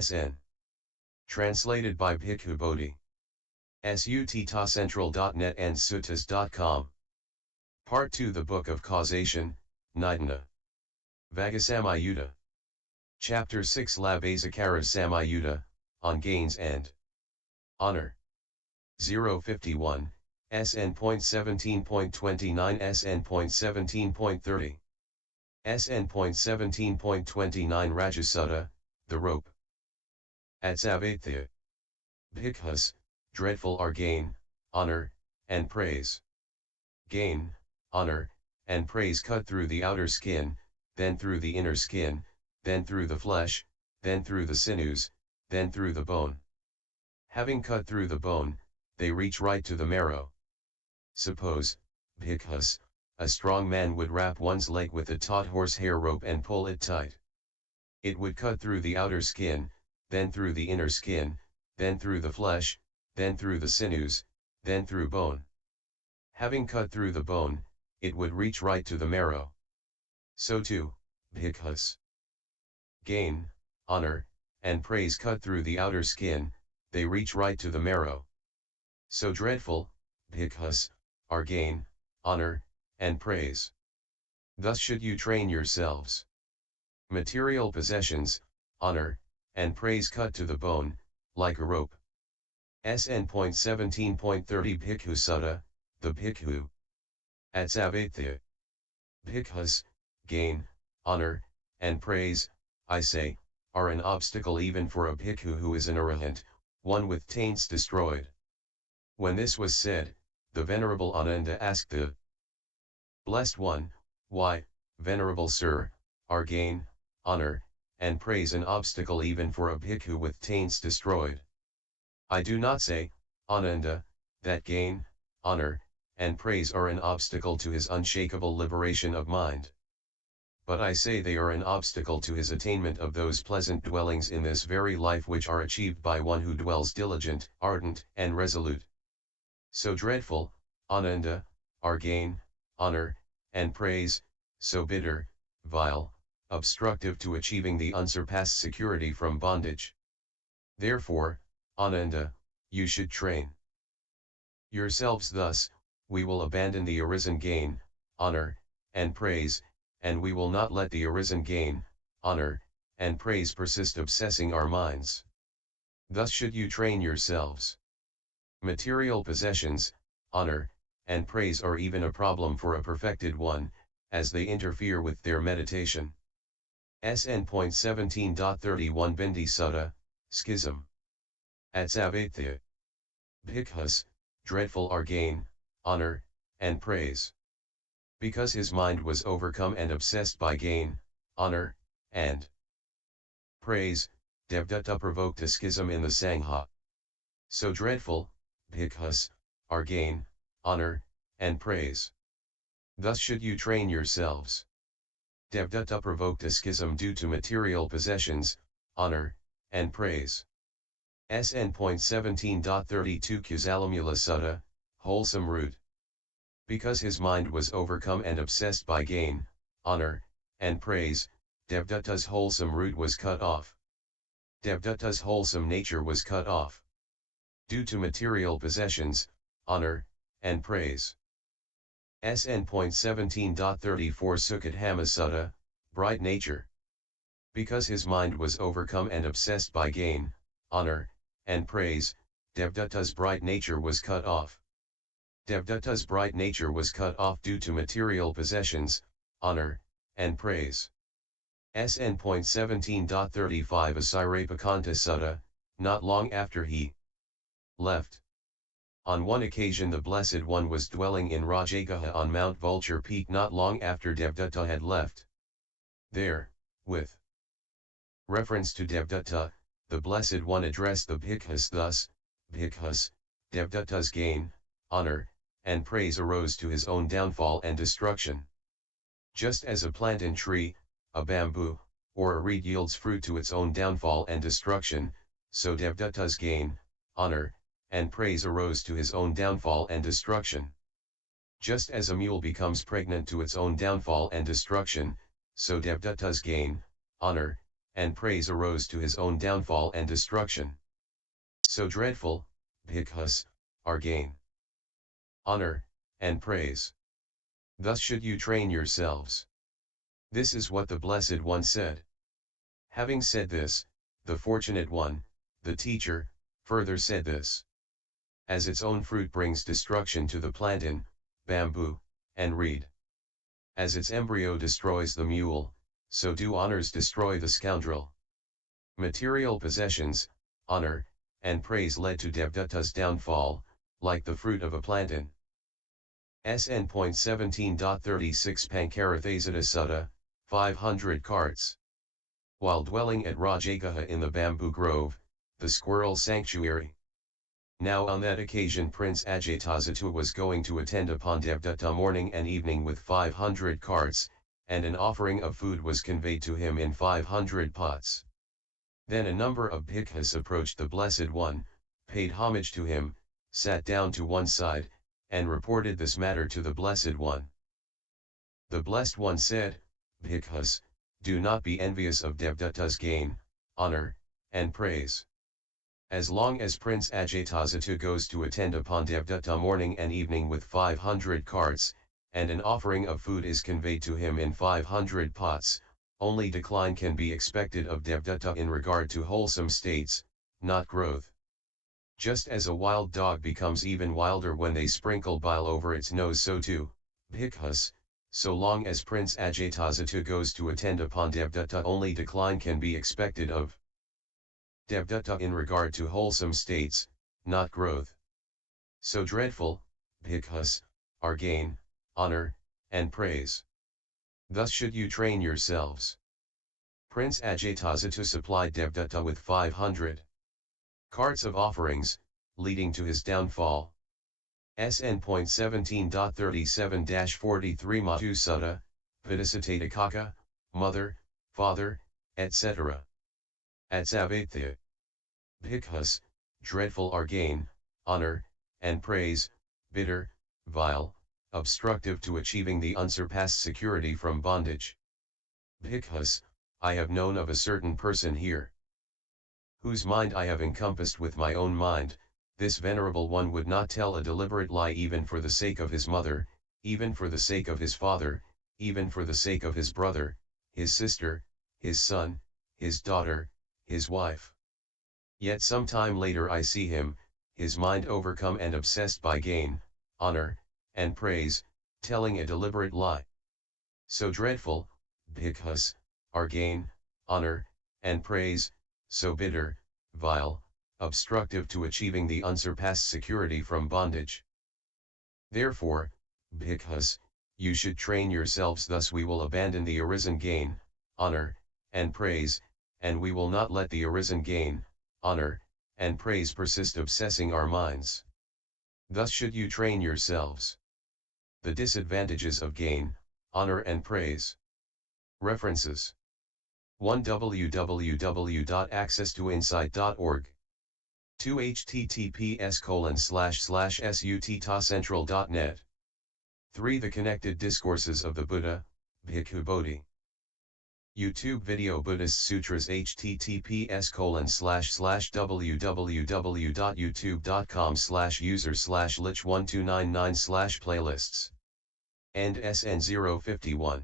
SN. Translated by Bhikkhu Bodhi. SUTTACentral.net and suttas.com. Part 2 The Book of Causation, Nidana. Vagasamyutta. Chapter 6 Labhasakara Samyutta, on Gains and Honor. 051, SN.17.29-SN.17.30. SN.17.29 Rajasutta, the rope. Atsavatthya. Bhikkhus, dreadful are gain, honor, and praise. Gain, honor, and praise cut through the outer skin, then through the inner skin, then through the flesh, then through the sinews, then through the bone. Having cut through the bone, they reach right to the marrow. Suppose, Bhikkhus, a strong man would wrap one's leg with a taut horsehair rope and pull it tight. It would cut through the outer skin, then through the inner skin, then through the flesh, then through the sinews, then through bone. Having cut through the bone, it would reach right to the marrow. So too, Bhikkhus. Gain, honor, and praise cut through the outer skin, they reach right to the marrow. So dreadful, Bhikkhus, are gain, honor, and praise. Thus should you train yourselves. Material possessions, honor, and praise cut to the bone, like a rope. SN.17.30 Bhikkhu Sutta, the Bhikkhu. Atsavatthya. Bhikkhus, gain, honor, and praise, I say, are an obstacle even for a bhikkhu who is an arahant, one with taints destroyed. When this was said, the Venerable Ananda asked the Blessed One, why, Venerable Sir, are gain, honor, and praise an obstacle even for a bhikkhu with taints destroyed? I do not say, Ananda, that gain, honor, and praise are an obstacle to his unshakable liberation of mind. But I say they are an obstacle to his attainment of those pleasant dwellings in this very life which are achieved by one who dwells diligent, ardent, and resolute. So dreadful, Ananda, are gain, honor, and praise, so bitter, vile, obstructive to achieving the unsurpassed security from bondage. Therefore, Ananda, you should train yourselves thus. We will abandon the arisen gain, honor, and praise, and we will not let the arisen gain, honor, and praise persist obsessing our minds. Thus should you train yourselves. Material possessions, honor, and praise are even a problem for a perfected one, as they interfere with their meditation. SN.17.31 Bindi Sutta, Schism. Atsavatthya. Bhikkhus, dreadful are gain, honor, and praise. Because his mind was overcome and obsessed by gain, honor, and praise, Devdatta provoked a schism in the Sangha. So dreadful, Bhikkhus, are gain, honor, and praise. Thus should you train yourselves. Devdatta provoked a schism due to material possessions, honor, and praise. SN.17.32 Kusalamula Sutta, Wholesome Root. Because his mind was overcome and obsessed by gain, honor, and praise, Devdatta's wholesome root was cut off. Devdatta's wholesome nature was cut off. Due to material possessions, honor, and praise. SN.17.34 Sukadhamma Sutta, Bright Nature. Because his mind was overcome and obsessed by gain, honor, and praise, Devdatta's bright nature was cut off. Devdatta's bright nature was cut off due to material possessions, honor, and praise. SN.17.35 Asirapakanta Sutta, not long after he left. On one occasion the Blessed One was dwelling in Rajagaha on Mount Vulture Peak not long after Devdatta had left. There, with reference to Devdatta, the Blessed One addressed the Bhikkhus thus, Bhikkhus, Devdatta's gain, honor, and praise arose to his own downfall and destruction. Just as a plant and tree, a bamboo, or a reed yields fruit to its own downfall and destruction, so Devdatta's gain, honor, and praise arose to his own downfall and destruction. Just as a mule becomes pregnant to its own downfall and destruction, so Devdatta's gain, honor, and praise arose to his own downfall and destruction. So dreadful, Bhikkhus, are gain, honor, and praise. Thus should you train yourselves. This is what the Blessed One said. Having said this, the Fortunate One, the teacher, further said this. As its own fruit brings destruction to the plantain, bamboo, and reed. As its embryo destroys the mule, so do honors destroy the scoundrel. Material possessions, honor, and praise led to Devdutta's downfall, like the fruit of a plantain. SN.17.26 Pankarathasata Sutta, 500 carts. While dwelling at Rajagaha in the bamboo grove, the squirrel sanctuary. Now on that occasion Prince Ajatasattu was going to attend upon Devdutta morning and evening with 500 carts, and an offering of food was conveyed to him in 500 pots. Then a number of bhikkhus approached the Blessed One, paid homage to him, sat down to one side, and reported this matter to the Blessed One. The Blessed One said, Bhikkhus, do not be envious of Devdutta's gain, honor, and praise. As long as Prince Ajatasattu goes to attend upon Devdutta morning and evening with 500 carts, and an offering of food is conveyed to him in 500 pots, only decline can be expected of Devdutta in regard to wholesome states, not growth. Just as a wild dog becomes even wilder when they sprinkle bile over its nose, so too, Bhikkhus, so long as Prince Ajatasattu goes to attend upon Devdutta only decline can be expected of Devdutta in regard to wholesome states, not growth. So dreadful, Bhikkhus, are gain, honor, and praise. Thus should you train yourselves. Prince Ajatasattu supplied Devdutta with 500 carts of offerings, leading to his downfall. SN.17.29-43 Matu Sutta, Padisatadakaka, mother, father, etc. Atsavatthya. Bhikkhus, dreadful are gain, honor, and praise, bitter, vile, obstructive to achieving the unsurpassed security from bondage. Bhikkhus, I have known of a certain person here, whose mind I have encompassed with my own mind. This venerable one would not tell a deliberate lie even for the sake of his mother, even for the sake of his father, even for the sake of his brother, his sister, his son, his daughter, his wife. Yet some time later I see him, his mind overcome and obsessed by gain, honor, and praise, telling a deliberate lie. So dreadful, Bhikkhus, are gain, honor, and praise, so bitter, vile, obstructive to achieving the unsurpassed security from bondage. Therefore, Bhikkhus, you should train yourselves, thus we will abandon the arisen gain, honor, and praise, and we will not let the arisen gain, honor, and praise persist obsessing our minds. Thus should you train yourselves. The disadvantages of gain, honor and praise. References. 1. www.accesstoinsight.org. 2. https://suttascentral.net. 3. The Connected Discourses of the Buddha, Bhikkhu Bodhi. YouTube video Buddhist Sutras https://www.youtube.com/user/lich1299/playlists. End SN051.